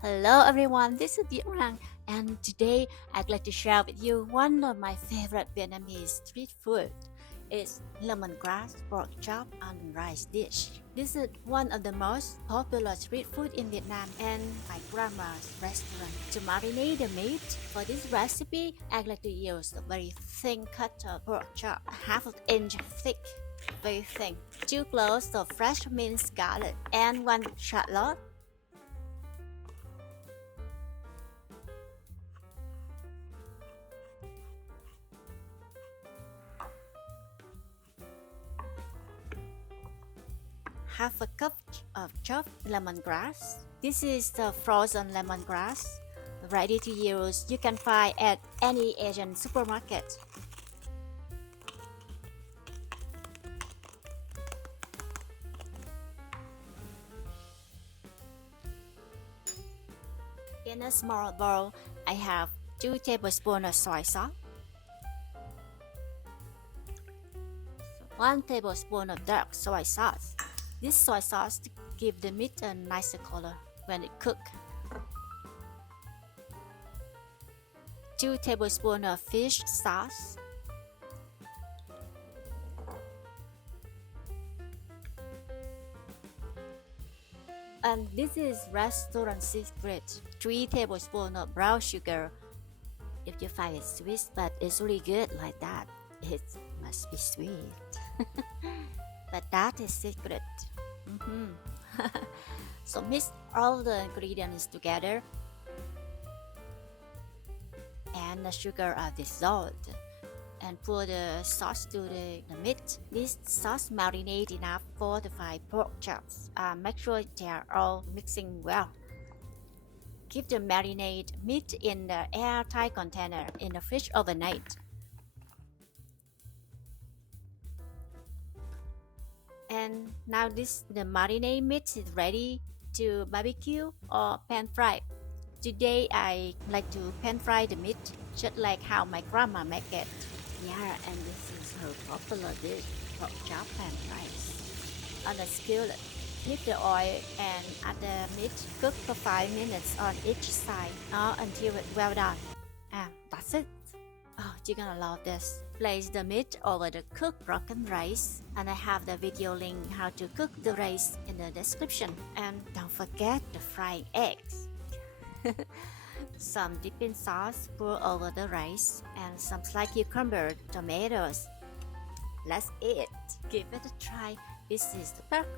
Hello everyone, this is Diễm and today I'd like to share with you one of my favorite Vietnamese street food. It's lemongrass pork chop and rice dish. This is one of the most popular street food in Vietnam and my grandma's restaurant. To marinate the meat, for this recipe, I'd like to use a very thin cut of pork chop, half an inch thick, very thin, 2 cloves of fresh minced garlic, and 1 shallot, half a cup of chopped lemongrass. This is the frozen lemongrass, ready to use. You can find at any Asian supermarket. In a small bowl, I have 2 tablespoons of soy sauce, 1 tablespoon of dark soy sauce. This soy sauce gives the meat a nicer color when it cooks. 2 tablespoons of fish sauce. And this is restaurant secret. 3 tablespoons of brown sugar. If you find it sweet, but it's really good like that, it must be sweet. But that is secret. So mix all the ingredients together and the sugar are dissolved and pour the sauce to the meat. This sauce marinate enough 4 to 5 pork chops. Make sure they are all mixing well. Keep the marinade meat in the airtight container in the fridge overnight. And now the marinade meat is ready to barbecue or pan fry. Today I like to pan fry the meat just like how my grandma make it. Yeah, and this is her popular dish, pork chop and rice. On a skillet, heat the oil and add the meat. Cook for 5 minutes on each side or until it's well done. That's it. Oh, you're gonna love this. Place the meat over the cooked broken rice, and I have the video link how to cook the rice in the description. And don't forget the frying eggs. Some dipping sauce pour over the rice and some sliced cucumber, tomatoes. Let's eat. Give it a try. This is the pork.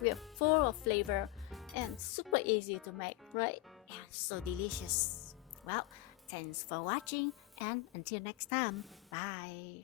We are full of flavor and super easy to make, right? And so delicious. Well, thanks for watching and until next time. Bye.